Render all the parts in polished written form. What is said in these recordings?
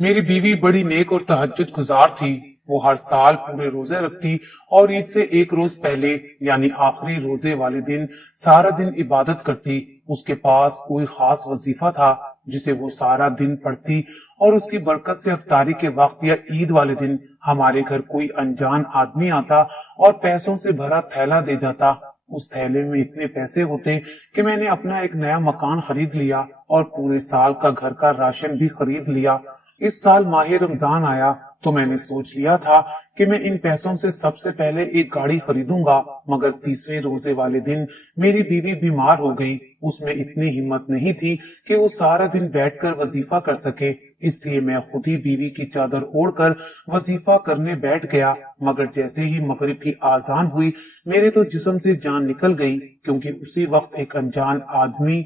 मेरी बीवी बड़ी नेक और तहज्जुद गुजार थी। वो हर साल पूरे रोजे रखती और ईद से एक रोज पहले यानी आखिरी रोजे वाले दिन सारा दिन इबादत करती। उसके पास कोई खास वजीफा था जिसे वो सारा दिन पढ़ती और उसकी बरकत से इफ्तारी के वक्त या ईद वाले दिन हमारे घर कोई अनजान आदमी आता और पैसों से भरा थैला दे जाता। उस थैले में इतने पैसे होते कि मैंने अपना एक नया मकान खरीद लिया और पूरे साल का घर का राशन भी खरीद लिया। इस साल माह रमजान आया तो मैंने सोच लिया था कि मैं इन पैसों से सबसे पहले एक गाड़ी खरीदूंगा, मगर तीसरे रोजे वाले दिन मेरी बीवी बीमार हो गई। उसमें इतनी हिम्मत नहीं थी कि वो सारा दिन बैठकर वजीफा कर सके, इसलिए मैं खुद ही बीवी की चादर ओढ़कर वजीफा करने बैठ गया। मगर जैसे ही मगरिब की आजान हुई मेरे तो जिस्म से जान निकल गई, क्योंकि उसी वक्त एक अनजान आदमी,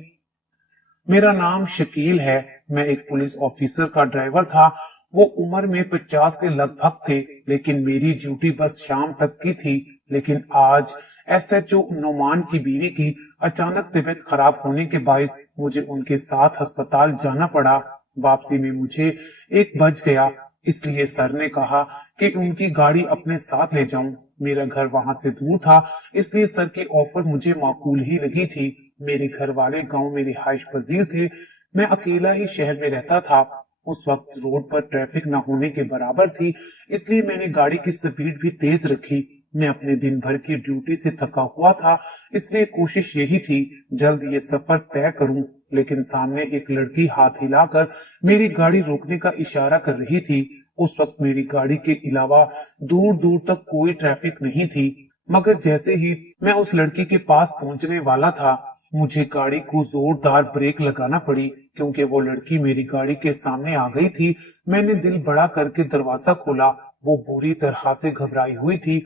मेरा नाम शकील है, मैं एक पुलिस ऑफिसर का ड्राइवर था। वो उम्र में 50 के लगभग थे, लेकिन मेरी ड्यूटी बस शाम तक की थी। लेकिन आज एसएचओ नोमान की बीवी की अचानक तबीयत खराब होने के बायस मुझे उनके साथ अस्पताल जाना पड़ा। वापसी में मुझे 1 बज गया, इसलिए सर ने कहा कि उनकी गाड़ी अपने साथ ले जाऊं। मेरा घर वहां से दूर था, इसलिए सर की ऑफर मुझे माकूल ही लगी थी। मेरे घर वाले गांव में रिहाइश पजीर थे, मैं अकेला ही शहर में रहता था। उस वक्त रोड पर ट्रैफिक न होने के बराबर थी, इसलिए मैंने गाड़ी की स्पीड भी तेज रखी। मैं अपने दिन भर की ड्यूटी से थका हुआ था, इसलिए कोशिश यही थी जल्द ये सफर तय करूं। लेकिन सामने एक लड़की हाथ हिलाकर मेरी गाड़ी रोकने का इशारा कर रही थी। उस वक्त मेरी गाड़ी के अलावा दूर दूर तक कोई ट्रैफिक नहीं थी, मगर जैसे ही मैं उस लड़की के पास पहुंचने वाला था मुझे गाड़ी को जोरदार ब्रेक लगाना पड़ी, क्योंकि वो लड़की मेरी गाड़ी के सामने आ गई थी। मैंने दिल बड़ा करके दरवाजा खोला। वो बुरी तरह से घबराई हुई थी।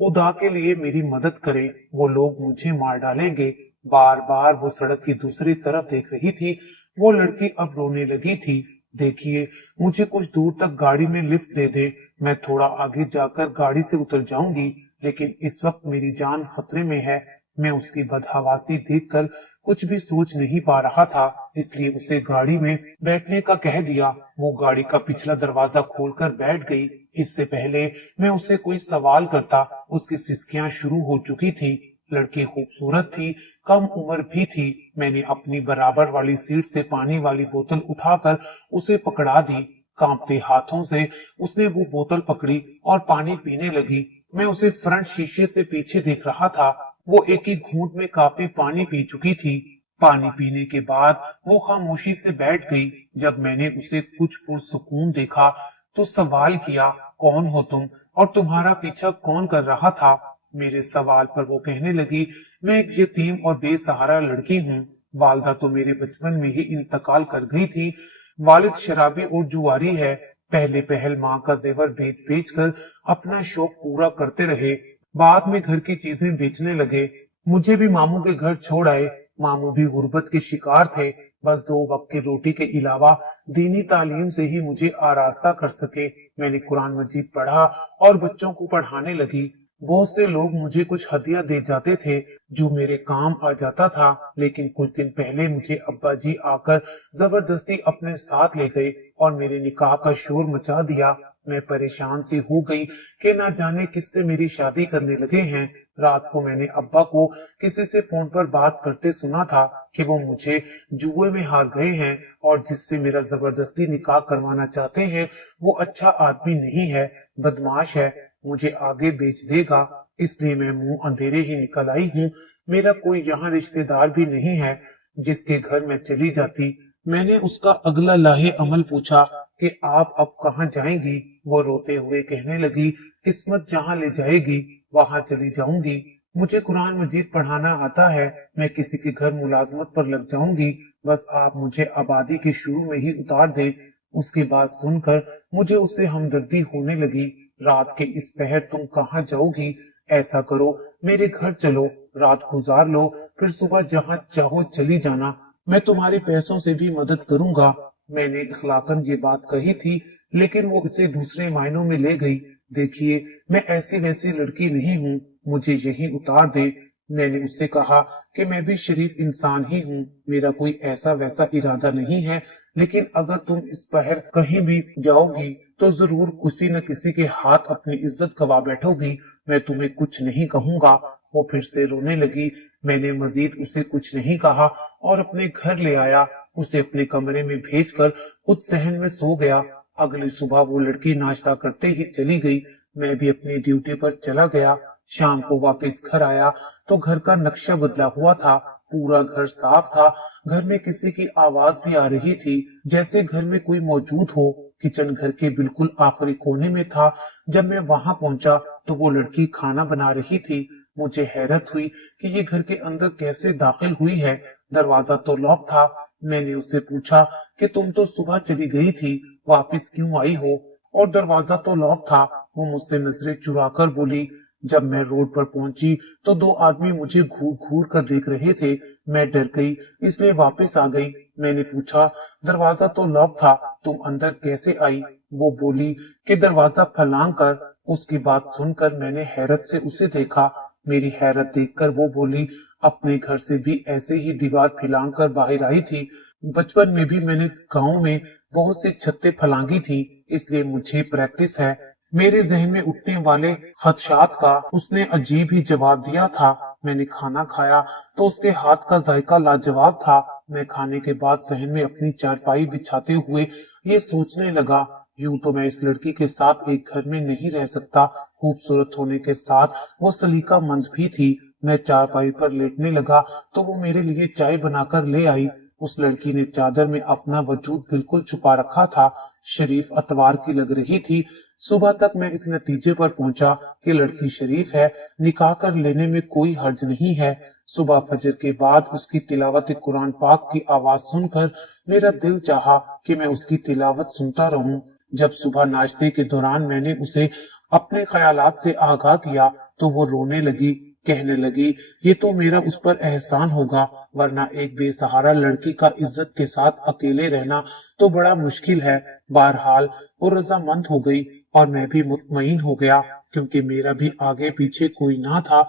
खुदा के लिए मेरी मदद करें, वो लोग मुझे मार डालेंगे। बार बार वो सड़क की दूसरी तरफ देख रही थी। वो लड़की अब रोने लगी थी। देखिए, मुझे कुछ दूर तक गाड़ी में लिफ्ट दे दे, मैं थोड़ा आगे जाकर गाड़ी से उतर जाऊंगी, लेकिन इस वक्त मेरी जान खतरे में है। मैं उसकी बदहवासी देखकर कुछ भी सोच नहीं पा रहा था, इसलिए उसे गाड़ी में बैठने का कह दिया। वो गाड़ी का पिछला दरवाजा खोलकर बैठ गई। इससे पहले मैं उससे कोई सवाल करता उसकी सिसकियां शुरू हो चुकी थी। लड़की खूबसूरत थी, कम उम्र भी थी। मैंने अपनी बराबर वाली सीट से पानी वाली बोतल उठाकर उसे पकड़ा दी। कांपते हाथों से उसने वो बोतल पकड़ी और पानी पीने लगी। मैं उसे फ्रंट शीशे से पीछे देख रहा था। वो एक ही घूंट में काफी पानी पी चुकी थी। पानी पीने के बाद वो खामोशी से बैठ गई। जब मैंने उसे कुछ पुरसुकून देखा तो सवाल किया, कौन हो तुम और तुम्हारा पीछा कौन कर रहा था? मेरे सवाल पर वो कहने लगी, मैं एक यतीम और बेसहारा लड़की हूँ। वालदा तो मेरे बचपन में ही इंतकाल कर गई थी। वालिद शराबी और जुआरी है। पहले पहल माँ का जेवर बेच बेच कर अपना शौक पूरा करते रहे, बाद में घर की चीजें बेचने लगे। मुझे भी मामू के घर छोड़ आए। मामू भी गुर्बत के शिकार थे, बस 2 वक्त की रोटी के अलावा दीनी तालीम से ही मुझे आरास्ता कर सके। मैंने कुरान मजीद पढ़ा और बच्चों को पढ़ाने लगी। बहुत से लोग मुझे कुछ हदिया दे जाते थे जो मेरे काम आ जाता था, लेकिन कुछ दिन पहले मुझे अब्बा जी आकर जबरदस्ती अपने साथ ले गए और मेरे निकाह का शोर मचा दिया। मैं परेशान सी हो गई कि ना जाने किससे मेरी शादी करने लगे हैं। रात को मैंने अब्बा को किसी से फोन पर बात करते सुना था कि वो मुझे जुए में हार गए हैं और जिससे मेरा जबरदस्ती निकाह करवाना चाहते हैं वो अच्छा आदमी नहीं है, बदमाश है, मुझे आगे बेच देगा। इसलिए मैं मुंह अंधेरे ही निकल आई हूँ। मेरा कोई यहाँ रिश्तेदार भी नहीं है जिसके घर मैं चली जाती। मैंने उसका अगला लाहे अमल पूछा कि आप अब कहाँ जाएंगी? वो रोते हुए कहने लगी, किस्मत जहाँ ले जाएगी वहां चली जाऊंगी। मुझे कुरान मजीद पढ़ाना आता है, मैं किसी के घर मुलाजमत पर लग जाऊंगी, बस आप मुझे आबादी के शुरू में ही उतार दें। उसकी बात सुनकर मुझे उससे हमदर्दी होने लगी। रात के इस पहर तुम कहाँ जाओगी? ऐसा करो, मेरे घर चलो, रात गुजार लो, फिर सुबह जहाँ चाहो चली जाना, मैं तुम्हारे पैसों से भी मदद करूंगा। मैंने इखलाकन ये बात कही थी, लेकिन वो इसे दूसरे मायनों में ले गई। देखिए, मैं ऐसी वैसी लड़की नहीं हूँ, मुझे यही उतार दे। मैंने उससे कहा कि मैं भी शरीफ इंसान ही हूँ, मेरा कोई ऐसा वैसा इरादा नहीं है, लेकिन अगर तुम इस पहर कहीं भी जाओगी तो जरूर किसी न किसी के हाथ अपनी इज्जत गवा बैठोगी। मैं तुम्हें कुछ नहीं कहूंगा। वो फिर से रोने लगी। मैंने मजीद उसे कुछ नहीं कहा और अपने घर ले आया। उसे अपने कमरे में भेजकर खुद सहन में सो गया। अगली सुबह वो लड़की नाश्ता करते ही चली गई। मैं भी अपनी ड्यूटी पर चला गया। शाम को वापस घर आया तो घर का नक्शा बदला हुआ था। पूरा घर साफ था। घर में किसी की आवाज भी आ रही थी, जैसे घर में कोई मौजूद हो। किचन घर के बिल्कुल आखिरी कोने में था। जब मैं वहां पहुंचा तो वो लड़की खाना बना रही थी। मुझे हैरत हुई कि ये घर के अंदर कैसे दाखिल हुई है। दरवाजा तो लॉक था। मैंने उससे पूछा कि तुम तो सुबह चली गई थी, वापस क्यों आई हो? और दरवाजा तो लॉक था। वो मुझसे नजरें चुराकर बोली। जब मैं रोड पर पहुंची तो दो आदमी मुझे घूर घूर कर देख रहे थे। मैं डर गई, इसलिए वापस आ गई। मैंने पूछा, दरवाजा तो लॉक था, तुम अंदर कैसे आई? वो बोली कि दरवाजा फलांग कर। उसकी बात सुनकर मैंने हैरत से उसे देखा। मेरी हैरत देखकर वो बोली, अपने घर से भी ऐसे ही दीवार फैलांग कर बाहर आई थी। बचपन में भी मैंने गांव में बहुत सी छतें फलांगी थी, इसलिए मुझे प्रैक्टिस है। मेरे जहन में उठने वाले खदशात का उसने अजीब ही जवाब दिया था। मैंने खाना खाया तो उसके हाथ का जायका लाजवाब था। मैं खाने के बाद सहन में अपनी चारपाई बिछाते हुए ये सोचने लगा, यूं तो मैं इस लड़की के साथ एक घर में नहीं रह सकता। खूबसूरत होने के साथ वो सलीका मंद भी थी। मैं चारपाई पर लेटने लगा तो वो मेरे लिए चाय बनाकर ले आई। उस लड़की ने चादर में अपना वजूद बिल्कुल छुपा रखा था। शरीफ अतवार की लग रही थी। सुबह तक मैं इस नतीजे पर पहुंचा कि लड़की शरीफ है, निकाह कर लेने में कोई हर्ज नहीं है। सुबह फजर के बाद उसकी तिलावत कुरान पाक की आवाज सुनकर मेरा दिल चाहा कि मैं उसकी तिलावत सुनता रहूं। जब सुबह नाश्ते के दौरान मैंने उसे अपने ख्यालात से आगाह किया तो वो रोने लगी। कहने लगी, ये तो मेरा उस पर एहसान होगा, वरना एक बेसहारा लड़की का इज्जत के साथ अकेले रहना तो बड़ा मुश्किल है। बहरहाल वो रजामंद हो गई और मैं भी मुतमईन हो गया, क्योंकि मेरा भी आगे पीछे कोई ना था।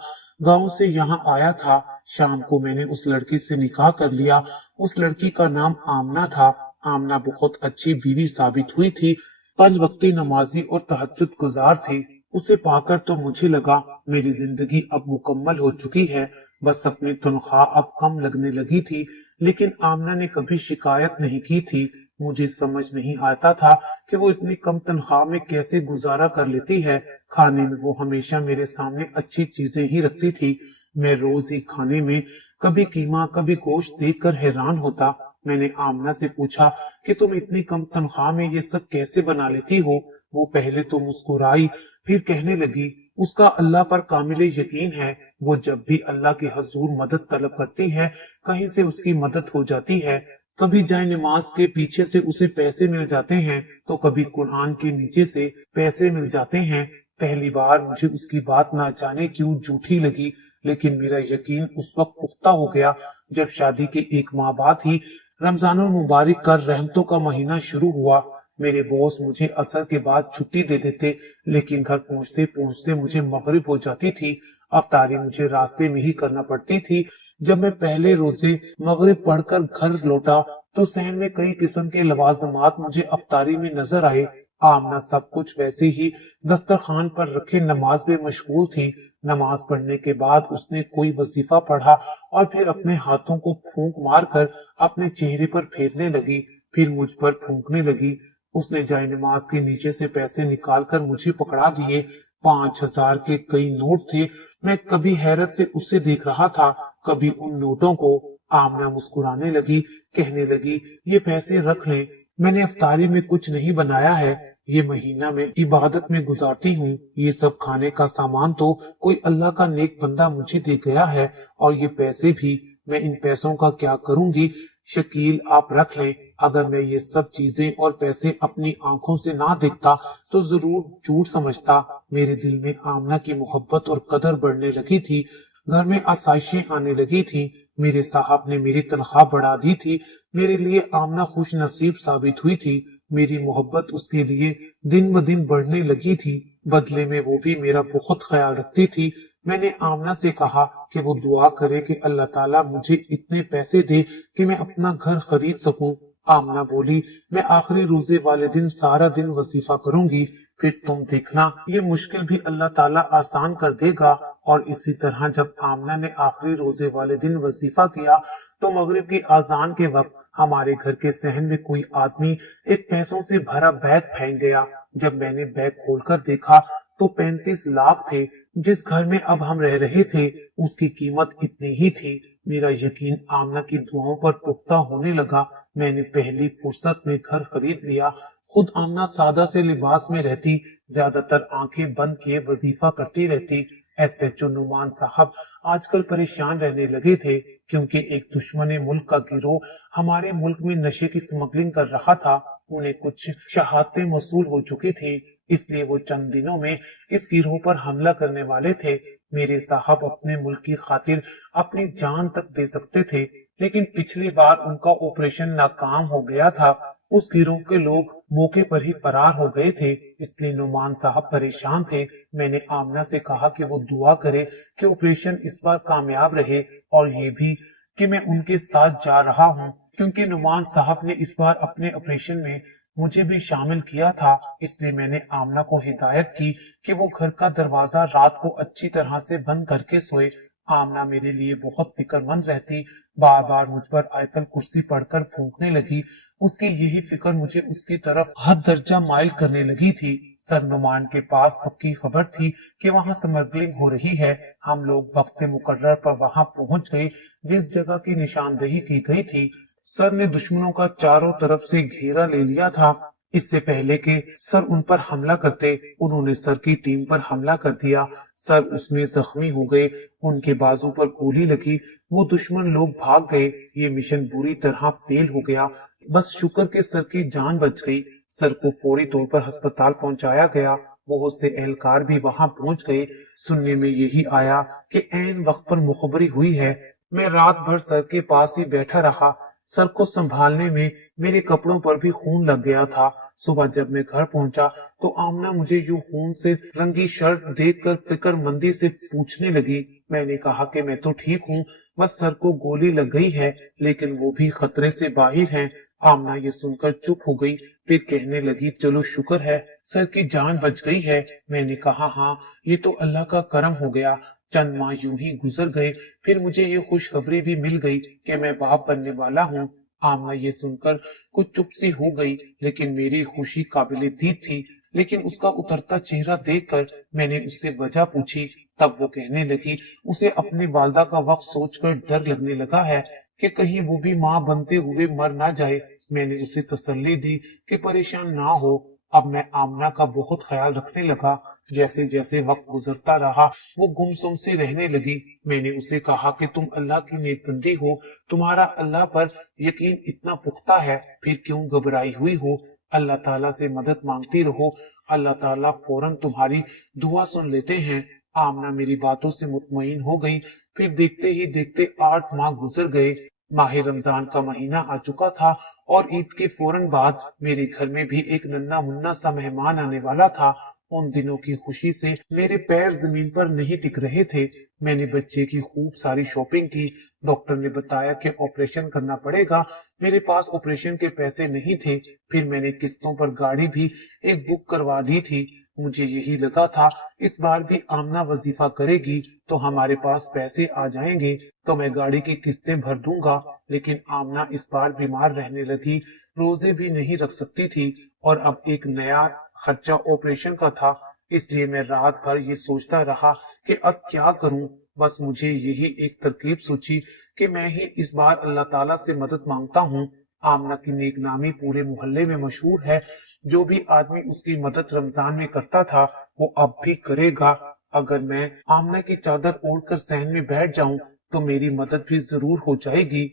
गांव से यहाँ आया था। शाम को मैंने उस लड़की से निकाह कर लिया। उस लड़की का नाम आमना था। आमना बहुत अच्छी बीवी साबित हुई थी। 5 वक्ती नमाजी और तहज्जुद गुजार थी। उसे पाकर तो मुझे लगा मेरी जिंदगी अब मुकम्मल हो चुकी है। बस अपनी तनख्वाह अब कम लगने लगी थी, लेकिन आमना ने कभी शिकायत नहीं की थी। मुझे समझ नहीं आता था कि वो इतनी कम तनख्वाह में कैसे गुजारा कर लेती है। खाने में वो हमेशा मेरे सामने अच्छी चीजें ही रखती थी। मैं रोज ही खाने में कभी कीमा कभी गोश्त देखकर हैरान होता। मैंने आमना से पूछा कि तुम इतनी कम तनख्वाह में ये सब कैसे बना लेती हो? वो पहले तो मुस्कुराई, फिर कहने लगी, उसका अल्लाह पर कामिल यकीन है। वो जब भी अल्लाह के हजूर मदद तलब करती है, कहीं से उसकी मदद हो जाती है। कभी जाए नमाज के पीछे से उसे पैसे मिल जाते हैं, तो कभी कुरान के नीचे से पैसे मिल जाते हैं। पहली बार मुझे उसकी बात ना जाने क्यों झूठी लगी, लेकिन मेरा यकीन उस वक्त पुख्ता हो गया जब शादी के 1 माह बाद ही रमजानुल मुबारक का रहमतों का महीना शुरू हुआ। मेरे बॉस मुझे असर के बाद छुट्टी दे देते, लेकिन घर पहुंचते पहुंचते मुझे मगरिब हो जाती थी। अफ्तारी मुझे रास्ते में ही करना पड़ती थी। जब मैं पहले रोजे मगरिब पढ़कर घर लौटा तो सहन में कई किस्म के लवाजमात मुझे अफ्तारी में नजर आए। आमना सब कुछ वैसे ही दस्तरखान पर रखे नमाज में मशगूल थी। नमाज पढ़ने के बाद उसने कोई वजीफा पढ़ा और फिर अपने हाथों को फूंक मारकर अपने चेहरे पर फेरने लगी, फिर मुझ पर फूंकने लगी। उसने जाए नमाज के नीचे से पैसे निकालकर मुझे पकड़ा दिए। 5,000 के कई नोट थे। मैं कभी हैरत से उसे देख रहा था, कभी उन नोटों को। आमना मुस्कुराने लगी, कहने लगी, ये पैसे रख लें, मैंने अफ्तारी में कुछ नहीं बनाया है, ये महीना में इबादत में गुजारती हूँ। ये सब खाने का सामान तो कोई अल्लाह का नेक बंदा मुझे दे गया है, और ये पैसे भी, मैं इन पैसों का क्या करूंगी? शकील आप रख लें। अगर मैं ये सब चीजें और पैसे अपनी आंखों से ना देखता तो जरूर झूठ समझता। मेरे दिल में आमना की मोहब्बत और कदर बढ़ने लगी थी। घर में आसाइशें आने लगी थी। मेरे साहब ने मेरी तनख्वाह बढ़ा दी थी। मेरे लिए आमना खुश नसीब साबित हुई थी। मेरी मोहब्बत उसके लिए दिन ब दिन बढ़ने लगी थी। बदले में वो भी मेरा बहुत ख्याल रखती थी। मैंने आमना से कहा कि वो दुआ करे कि अल्लाह ताला मुझे इतने पैसे दे कि मैं अपना घर खरीद सकूं। आमना बोली, मैं आखिरी रोजे वाले दिन सारा दिन वजीफा करूंगी, फिर तुम देखना ये मुश्किल भी अल्लाह ताला आसान कर देगा। और इसी तरह जब आमना ने आखिरी रोजे वाले दिन वजीफा किया तो मगरिब की आजान के वक्त हमारे घर के सहन में कोई आदमी एक पैसों से भरा बैग फेंक गया। जब मैंने बैग खोलकर देखा तो 35 लाख थे। जिस घर में अब हम रह रहे थे उसकी कीमत इतनी ही थी। मेरा यकीन आमना की दुआओं पर पुख्ता होने लगा। मैंने पहली फुर्सत में घर खरीद लिया। खुद आमना सादा से लिबास में रहती, ज्यादातर आंखें बंद किए वजीफा करती रहती। एसएचओ नुमान साहब आजकल परेशान रहने लगे थे क्योंकि एक दुश्मन मुल्क का गिरोह हमारे मुल्क में नशे की स्मगलिंग कर रहा था। उन्हें कुछ शहादतें मौसूल हो चुकी थी, इसलिए वो चंद दिनों में इस गिरोह पर हमला करने वाले थे। मेरे साहब अपने मुल्क की खातिर अपनी जान तक दे सकते थे, लेकिन पिछली बार उनका ऑपरेशन नाकाम हो गया था। उस गिरोह के लोग मौके पर ही फरार हो गए थे, इसलिए नुमान साहब परेशान थे। मैंने आमना से कहा कि वो दुआ करे कि ऑपरेशन इस बार कामयाब रहे, और ये भी कि मैं उनके साथ जा रहा हूँ क्योंकि नुमान साहब ने इस बार अपने ऑपरेशन में मुझे भी शामिल किया था। इसलिए मैंने आमना को हिदायत की कि वो घर का दरवाजा रात को अच्छी तरह से बंद करके सोए। आमना मेरे लिए बहुत फिक्रमंद रहती, बार बार मुझ पर आयतल कुर्सी पढ़कर फूंकने लगी। उसकी यही फिक्र मुझे उसकी तरफ हद दर्जा माइल करने लगी थी। सर नुमान के पास पक्की खबर थी कि वहां स्मगलिंग हो रही है। हम लोग वक्त मुकर्रर पर वहां पहुंच गए जिस जगह की निशानदेही की गई थी। सर ने दुश्मनों का चारों तरफ से घेरा ले लिया था। इससे पहले कि सर उन पर हमला करते, उन्होंने सर की टीम पर हमला कर दिया। सर उसमें जख्मी हो गए, उनके बाजू पर गोली लगी, वो दुश्मन लोग भाग गए। ये मिशन बुरी तरह फेल हो गया। बस शुक्र के सर की जान बच गई। सर को फौरी तौर पर अस्पताल पहुंचाया गया। बहुत से एहलकार भी वहां पहुंच गए। सुनने में यही आया कि ऐन वक्त पर मुखबरी हुई है। मैं रात भर सर के पास ही बैठा रहा। सर को संभालने में मेरे कपड़ों पर भी खून लग गया था। सुबह जब मैं घर पहुंचा तो आमना मुझे यूं खून से रंगी शर्ट देखकर फिक्रमंदी से पूछने लगी। मैंने कहा कि मैं तो ठीक हूँ, बस सर को गोली लग गई है, लेकिन वो भी खतरे से बाहर हैं। आमना ये सुनकर चुप हो गई, फिर कहने लगी, चलो शुक्र है सर की जान बच गई है। मैंने कहा, हाँ ये तो अल्लाह का करम हो गया। चंद माह यूं ही गुजर गए, फिर मुझे ये खुशखबरी भी मिल गई कि मैं बाप बनने वाला हूँ। आमना ये सुनकर कुछ चुप सी हो गई, लेकिन मेरी खुशी काबिले दीद थी। लेकिन उसका उतरता चेहरा देखकर मैंने उससे वजह पूछी। तब वो कहने लगी, उसे अपनी वालदा का वक्त सोचकर डर लगने लगा है कि कहीं वो भी माँ बनते हुए मर ना जाए। मैंने उसे तसल्ली दी कि परेशान ना हो। अब मैं आमना का बहुत ख्याल रखने लगा। जैसे जैसे वक्त गुजरता रहा वो गुमसुम से रहने लगी। मैंने उसे कहा कि तुम अल्लाह की नेकबंदी हो, तुम्हारा अल्लाह पर यकीन इतना पुख्ता है, फिर क्यों घबराई हुई हो। अल्लाह ताला से मदद मांगती रहो, अल्लाह ताला फौरन तुम्हारी दुआ सुन लेते हैं। आमना मेरी बातों से मुतमईन हो गई। फिर देखते ही देखते 8 माह गुजर गए। माह रमजान का महीना आ चुका था और ईद के फौरन बाद मेरे घर में भी एक नन्ना मुन्ना सा मेहमान आने वाला था। उन दिनों की खुशी से मेरे पैर जमीन पर नहीं टिक रहे थे। मैंने बच्चे की खूब सारी शॉपिंग की। डॉक्टर ने बताया कि ऑपरेशन करना पड़ेगा। मेरे पास ऑपरेशन के पैसे नहीं थे। फिर मैंने किस्तों पर गाड़ी भी एक बुक करवा ली थी। मुझे यही लगा था इस बार भी आमना वजीफा करेगी तो हमारे पास पैसे आ जाएंगे तो मैं गाड़ी की किस्तें भर दूंगा। लेकिन आमना इस बार बीमार रहने लगी, रोजे भी नहीं रख सकती थी और अब एक नया खर्चा ऑपरेशन का था। इसलिए मैं रात भर ये सोचता रहा कि अब क्या करूं। बस मुझे यही एक तरकीब सूझी कि मैं ही इस बार अल्लाह ताला से मदद मांगता हूँ। आमना की नेकनामी पूरे मोहल्ले में मशहूर है। जो भी आदमी उसकी मदद रमजान में करता था वो अब भी करेगा। अगर मैं आमना की चादर ओढ़कर सहन में बैठ जाऊं तो मेरी मदद भी जरूर हो जाएगी।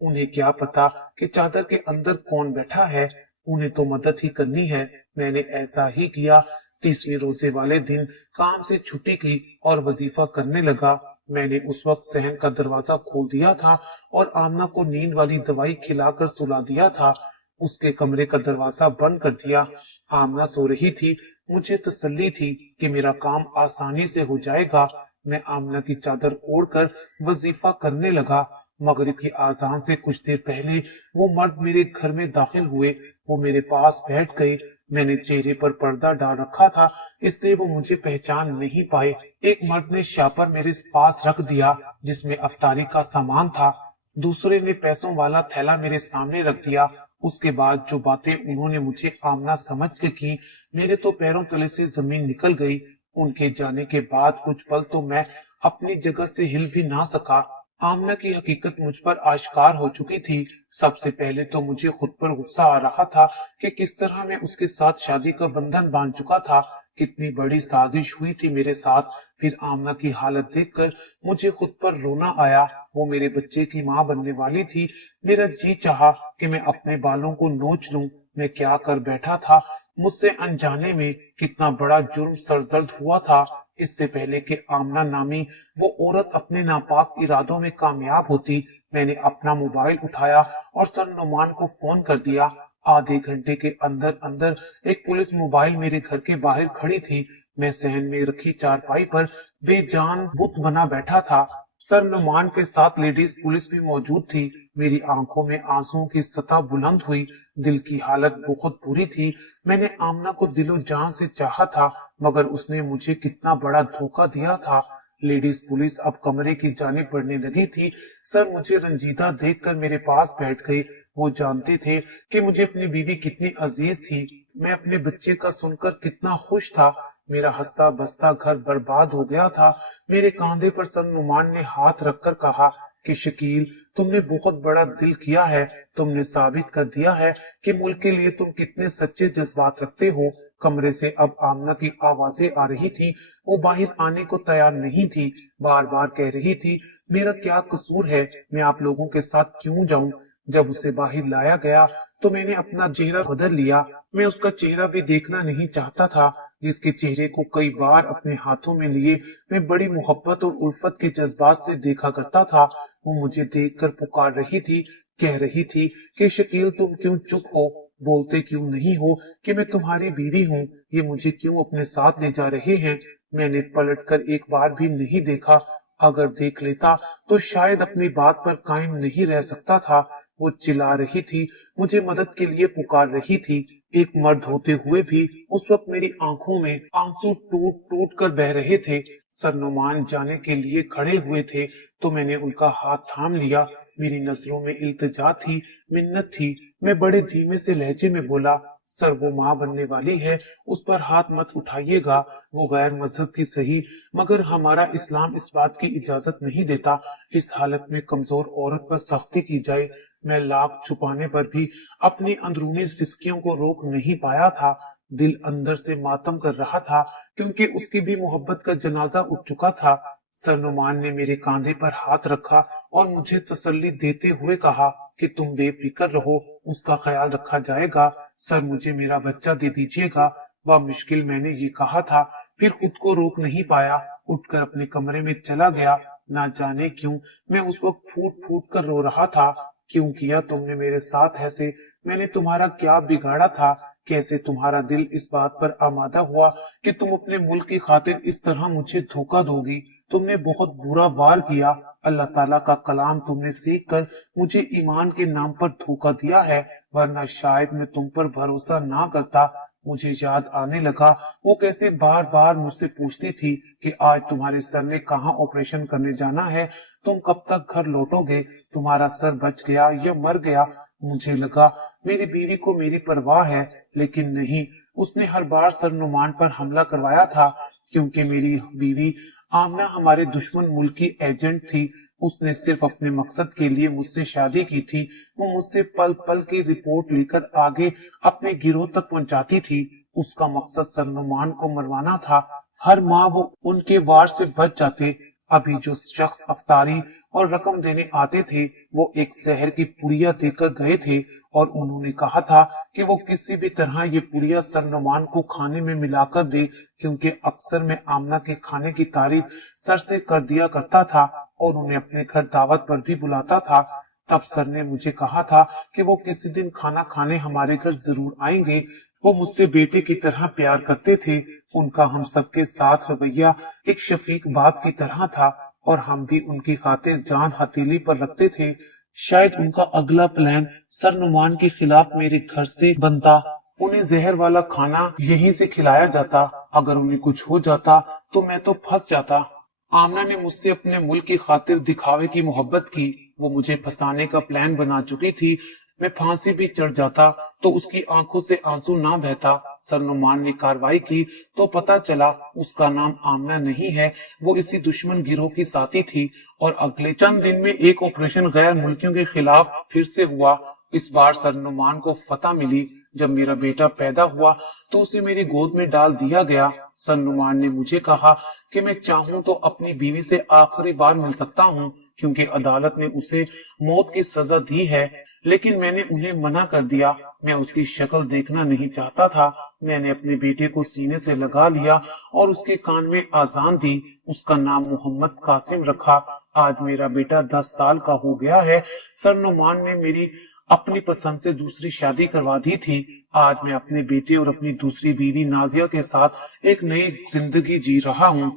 उन्हें क्या पता कि चादर के अंदर कौन बैठा है, उन्हें तो मदद ही करनी है। मैंने ऐसा ही किया। 30वें रोजे वाले दिन काम से छुट्टी की और वजीफा करने लगा। मैंने उस वक्त सहन का दरवाजा खोल दिया था और आमना को नींद वाली दवाई खिलाकर सुला दिया था। उसके कमरे का दरवाजा बंद कर दिया। आमना सो रही थी। मुझे तसल्ली थी कि मेरा काम आसानी से हो जाएगा। मैं आमना की चादर ओढ़कर वजीफा करने लगा। मगरिब की आजान से कुछ देर पहले वो मर्द मेरे घर में दाखिल हुए। वो मेरे पास बैठ गए। मैंने चेहरे पर पर्दा डाल रखा था, इसलिए वो मुझे पहचान नहीं पाए। एक मर्द ने शापर मेरे पास रख दिया जिसमें अफ्तारी का सामान था। दूसरे ने पैसों वाला थैला मेरे सामने रख दिया। उसके बाद जो बातें उन्होंने मुझे आमना समझ के की, मेरे तो पैरों तले से जमीन निकल गई। उनके जाने के बाद कुछ पल तो मैं अपनी जगह से हिल भी ना सका। आमना की हकीकत मुझ पर आश्कार हो चुकी थी। सबसे पहले तो मुझे खुद पर गुस्सा आ रहा था कि किस तरह मैं उसके साथ शादी का बंधन बांध चुका था। कितनी बड़ी साजिश हुई थी मेरे साथ। फिर आमना की हालत देखकर मुझे खुद पर रोना आया। वो मेरे बच्चे की माँ बनने वाली थी। मेरा जी चाहा कि मैं अपने बालों को नोच लूं। मैं क्या कर बैठा था। मुझसे अनजाने में कितना बड़ा जुर्म सरजर्द हुआ था। इससे पहले कि आमना नामी वो औरत अपने नापाक इरादों में कामयाब होती, मैंने अपना मोबाइल उठाया और सर नुमान को फोन कर दिया। आधे घंटे के अंदर अंदर एक पुलिस मोबाइल मेरे घर के बाहर खड़ी थी। मैं सहन में रखी चारपाई पर बेजान बुत बना बैठा था। सर नुमान के साथ लेडीज पुलिस भी मौजूद थी। मेरी आंखों में आंसुओं की सतह बुलंद हुई। दिल की हालत बहुत बुरी थी। मैंने आमना को दिलो जान से चाहा था, मगर उसने मुझे कितना बड़ा धोखा दिया था। लेडीज पुलिस अब कमरे की जानिब बढ़ने लगी थी। सर मुझे रंजीदा देखकर मेरे पास बैठ गए। वो जानते थे कि मुझे अपनी बीवी कितनी अजीज थी। मैं अपने बच्चे का सुनकर कितना खुश था। मेरा हंसता बसता घर बर्बाद हो गया था। मेरे कांधे पर सर नुमान ने हाथ रखकर कहा कि शकील, तुमने बहुत बड़ा दिल किया है। तुमने साबित कर दिया है कि मुल्क के लिए तुम कितने सच्चे जज्बात रखते हो। कमरे से अब आमना की आवाजें आ रही थी। वो बाहर आने को तैयार नहीं थी। बार बार कह रही थी, मेरा क्या कसूर है, मैं आप लोगों के साथ क्यों जाऊं। जब उसे बाहर लाया गया तो मैंने अपना चेहरा बदल लिया। मैं उसका चेहरा भी देखना नहीं चाहता था, जिसके चेहरे को कई बार अपने हाथों में लिए मैं बड़ी मोहब्बत और उल्फत के जज्बात से देखा करता था। वो मुझे देखकर पुकार रही थी, कह रही थी कि शकील, तुम क्यों चुप हो, बोलते क्यों नहीं हो कि मैं तुम्हारी बीवी हूँ। ये मुझे क्यों अपने साथ ले जा रहे हैं। मैंने पलटकर एक बार भी नहीं देखा। अगर देख लेता तो शायद अपनी बात पर कायम नहीं रह सकता था। वो चिल्ला रही थी, मुझे मदद के लिए पुकार रही थी। एक मर्द होते हुए भी उस वक्त मेरी आंखों में आंसू टूट टूट कर बह रहे थे। सरनुमान जाने के लिए खड़े हुए थे तो मैंने उनका हाथ थाम लिया। मेरी नजरों में इल्तिजा थी, मिन्नत थी। मैं बड़े धीमे से लहजे में बोला, सर वो माँ बनने वाली है, उस पर हाथ मत उठाइएगा। वो गैर मजहब की सही, मगर हमारा इस्लाम इस बात की इजाजत नहीं देता इस हालत में कमजोर औरत पर सख्ती की जाए। मैं लाख छुपाने पर भी अपनी अंदरूनी सिसकियों को रोक नहीं पाया था। दिल अंदर से मातम कर रहा था, क्योंकि उसकी भी मोहब्बत का जनाजा उठ चुका था। सरनुमान ने मेरे कांधे पर हाथ रखा और मुझे तसल्ली देते हुए कहा कि तुम बेफिक्र रहो, उसका ख्याल रखा जाएगा। सर मुझे मेरा बच्चा दे दीजिएगा। वह मुश्किल मैंने ये कहा था, फिर खुद को रोक नहीं पाया, उठकर अपने कमरे में चला गया। ना जाने क्यों मैं उस वक्त फूट फूट कर रो रहा था। क्यों किया तुमने मेरे साथ ऐसे? मैंने तुम्हारा क्या बिगाड़ा था? कैसे तुम्हारा दिल इस बात पर आमादा हुआ कि तुम अपने मुल्क की खातिर इस तरह मुझे धोखा दोगी? तुमने बहुत बुरा वार किया। अल्लाह ताला का कलाम तुमने सीख कर मुझे ईमान के नाम पर धोखा दिया है, वरना शायद मैं तुम पर भरोसा ना करता। मुझे याद आने लगा वो कैसे बार बार मुझसे पूछती थी कि आज तुम्हारे सर ने कहाँ ऑपरेशन करने जाना है, तुम कब तक घर लौटोगे, तुम्हारा सर बच गया या मर गया। मुझे लगा मेरी बीवी को मेरी परवाह है, लेकिन नहीं, उसने हर बार सर नुमान पर हमला करवाया था, क्योंकि मेरी बीवी आमना हमारे दुश्मन मुल्क की एजेंट थी। उसने सिर्फ अपने मकसद के लिए मुझसे शादी की थी। वो मुझसे पल पल की रिपोर्ट लेकर आगे अपने गिरोह तक पहुंचाती थी। उसका मकसद सरनुमान को मरवाना था। हर माह वो उनके वार से बच जाते। अभी जो शख्स अफ्तारी और रकम देने आते थे, वो एक जहर की पुड़िया देकर गए थे और उन्होंने कहा था कि वो किसी भी तरह ये पुड़िया सरनुमान को खाने में मिलाकर दे, क्योंकि अक्सर मैं आमना के खाने की तारीफ सर से कर दिया करता था और उन्हें अपने घर दावत पर भी बुलाता था। तब सर ने मुझे कहा था कि वो किसी दिन खाना खाने हमारे घर जरूर आएंगे। वो मुझसे बेटे की तरह प्यार करते थे। उनका हम सबके साथ रवैया एक शफीक बाप की तरह था और हम भी उनकी खातिर जान हथेली पर रखते थे। शायद उनका अगला प्लान सर नुमान के खिलाफ मेरे घर से बनता। उन्हें जहर वाला खाना यहीं से खिलाया जाता। अगर उन्हें कुछ हो जाता तो मैं तो फंस जाता। आमना ने मुझसे अपने मुल्क की खातिर दिखावे की मोहब्बत की। वो मुझे फंसाने का प्लान बना चुकी थी। मैं फांसी भी चढ़ जाता तो उसकी आंखों से आंसू ना बहता। सर नुमान ने कार्रवाई की तो पता चला उसका नाम आमना नहीं है, वो इसी दुश्मन गिरोह की साथी थी। और अगले चंद दिन में एक ऑपरेशन गैर मुल्कियों के खिलाफ फिर से हुआ। इस बार सर नुमान को फतह मिली। जब मेरा बेटा पैदा हुआ तो उसे मेरी गोद में डाल दिया गया। सर नुमान ने मुझे कहा कि मैं चाहूं तो अपनी बीवी से आखिरी बार मिल सकता हूं, क्योंकि अदालत ने उसे मौत की सजा दी है। लेकिन मैंने उन्हें मना कर दिया। मैं उसकी शक्ल देखना नहीं चाहता था। मैंने अपने बेटे को सीने से लगा लिया और उसके कान में आजान दी। उसका नाम मोहम्मद कासिम रखा। आज मेरा बेटा 10 साल का हो गया है। सर नुमान ने मेरी अपनी पसंद से दूसरी शादी करवा दी थी। आज मैं अपने बेटे और अपनी दूसरी बीवी नाजिया के साथ एक नई जिंदगी जी रहा हूँ।